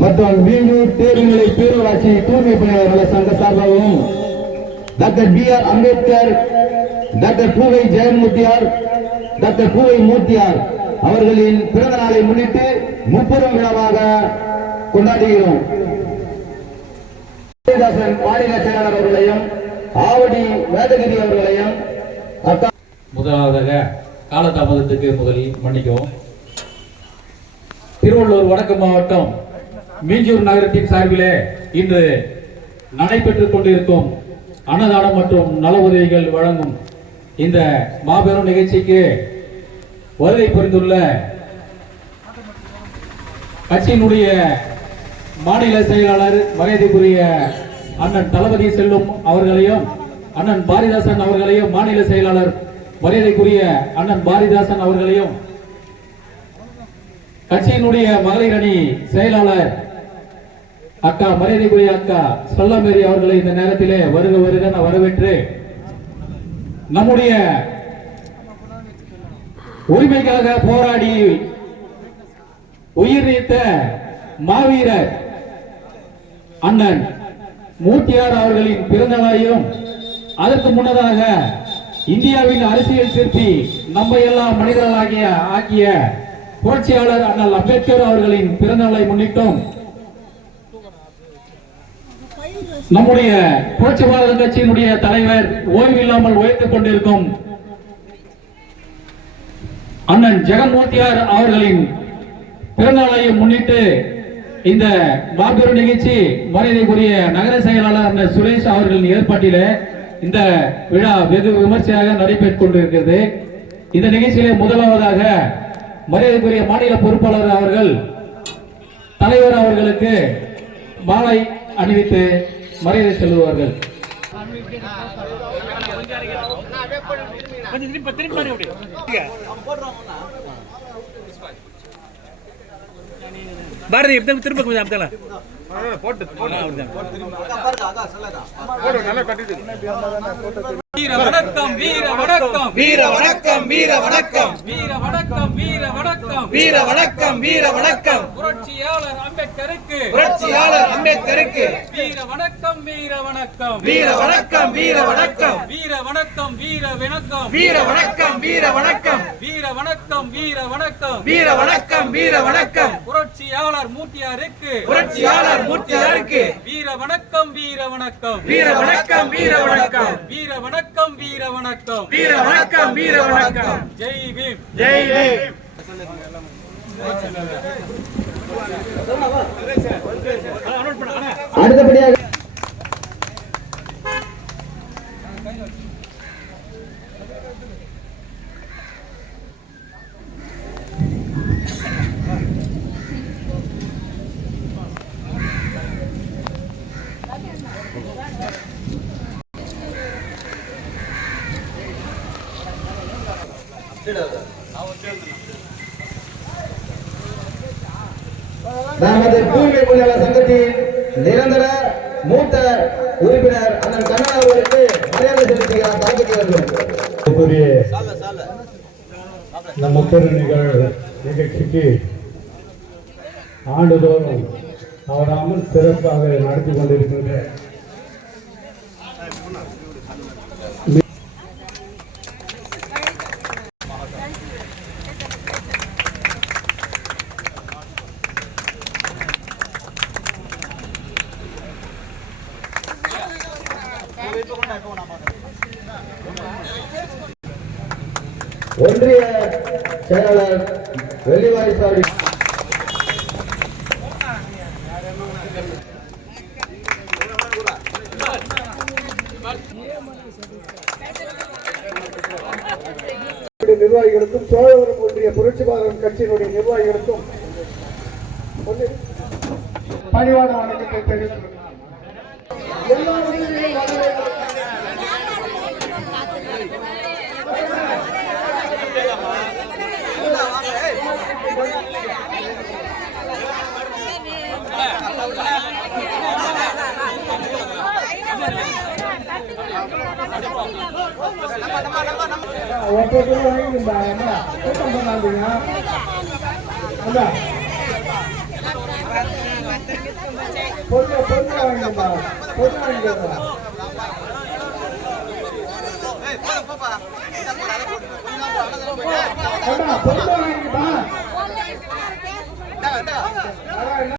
மற்றும் வீணூர் தேர்வுநிலை பேரூராட்சி தூய்மை பணியாளர்கள் சங்க சார்பாகவும் டாக்டர் BR அம்பேத்கர், டாக்டர் பூவை ஜெயமூர்த்தியார், டாக்டர் பூவை மூர்த்தியார் அவர்களின் பிறந்த நாளை முன்னிட்டு முப்பெரும் விழாவாக கொண்டாடுகிறோம். மாநில செயலாளர் அவர்களையும் ஆவடி வேதகிரி அவர்களையும் முதலாவதாக காலதாமதத்துக்கு முதலில் மன்னிக்கவும். திருவள்ளூர் வடக்கு மாவட்டம் மீஞ்சூர் நகரத்தின் சார்பிலே இன்று நடைபெற்றுக் கொண்டிருக்கும் அன்னதானம் மற்றும் நல உதவிகள் வழங்கும் இந்த மாபெரும் நிகழ்ச்சிக்கு வருகை புரிந்துள்ள கட்சியினுடைய மாநில செயலாளர் மரியாதைக்குரிய அண்ணன் தளபதி செல்வம் அவர்களையும், அண்ணன் பாரதிதாசன் அவர்களையும், மாநில செயலாளர் மரியாதைக்குரிய அண்ணன் பாரதிதாசன் அவர்களையும், கட்சியினுடைய மகளிர் அணி செயலாளர் அக்கா மரியாதைக்குரிய அக்கா சொல்லமேரி அவர்களை இந்த நேரத்திலே வருக வருக வரவேற்று நம்முடைய உரிமைக்காக போராடி உயிர் நீத்த மாவீரர் அண்ணன் மூர்த்தியார் அவர்களின் பிறந்த நாளையும், அதற்கு முன்னதாக இந்தியாவின் அரசியல் சிற்பி நம்மை எல்லாம் மனிதர்களாகிய ஆக்கிய புரட்சியாளர் அண்ணல் அம்பேத்கர் அவர்களின் பிறந்த நாளை முன்னிட்டும் நம்முடைய புரட்சி பாரத கட்சியினுடைய தலைவர் ஓய்வில்லாமல் உழைத்துக் கொண்டிருக்கும் அண்ணன் ஜெகன்மூர்த்தியார் அவர்களின் பிறந்த நாளை முன்னிட்டு இந்த மாபெரும் நிகழ்ச்சி மரியாதைக்குரிய நகர செயலாளர் அண்ணன் சுரேஷ் அவர்களின் ஏற்பாட்டிலே இந்த விழா வெகு விமர்சையாக நடைபெற்றுக் கொண்டிருக்கிறது. இந்த நிகழ்ச்சியிலே முதலாவதாக மரியாதைக்குரிய மாநில பொறுப்பாளர் அவர்கள் தலைவர் அவர்களுக்கு மாலை அணிவித்து மரியாதை செலுத்துவார்கள். பாரதி திரும்ப கொஞ்சம் அப்தலா வீர வணக்கம் வீர வணக்கம் வீர வணக்கம் வீர வணக்கம் வீர வணக்கம் வீர வணக்கம் வீர வணக்கம் வீர வணக்கம் புரட்சியாளர் அம்பேத்கருக்கு புரட்சியாளர் அம்பேத்கருக்கு வீர வணக்கம் வீர வணக்கம் வீர வணக்கம் வீர வணக்கம் வீர வணக்கம் வீர வணக்கம் வீர வணக்கம் வீர வணக்கம் வீர வணக்கம் வீர வணக்கம் வீர வணக்கம் வீர வணக்கம் புரட்சியாளர் மூர்த்தியாருக்கு புரட்சியாளர் மூர்த்தியாருக்கு வீர வணக்கம் வீர வணக்கம் வீர வணக்கம் வீர வணக்கம் வீர வணக்கம் வீர வணக்கம் வீர வணக்கம் வீர வணக்கம் ஜெய் பீம் ஜெய் பீம். அடுத்தபடியாக நமது தூய்மை பணியாளர் சங்கத்தின் நிரந்தர மூத்த உறுப்பினர் அண்ணன் கண்ணன் அவர்களுக்கு மரியாதை செலுத்துகிறார் தளபதி அவர்கள். இந்த முப்பெருநிகழ் நிகழ்ச்சிக்கு ஆண்டுதோறும் தவறாமல் சிறப்பாக நடத்தி கொண்டிருக்கின்ற ஒன்றிய செயலாளர் வெள்ளிவாய் சாவடி நிர்வாகிகளுக்கும் சோழவரம் ஒன்றிய புரட்சி பாரத கட்சியினுடைய நிர்வாகிகளுக்கும் பணிவான வணக்கத்தை தெரிவித்துக் எல்லோரும் ஒருத்தர் வாங்கிருந்தா என்ன கூட்டம் பண்ணாதீங்க. பொண்ணு வாங்கிருந்தா பொண்ணு வாங்கிருந்தா பொண்ணு வாங்கிருந்தா என்ன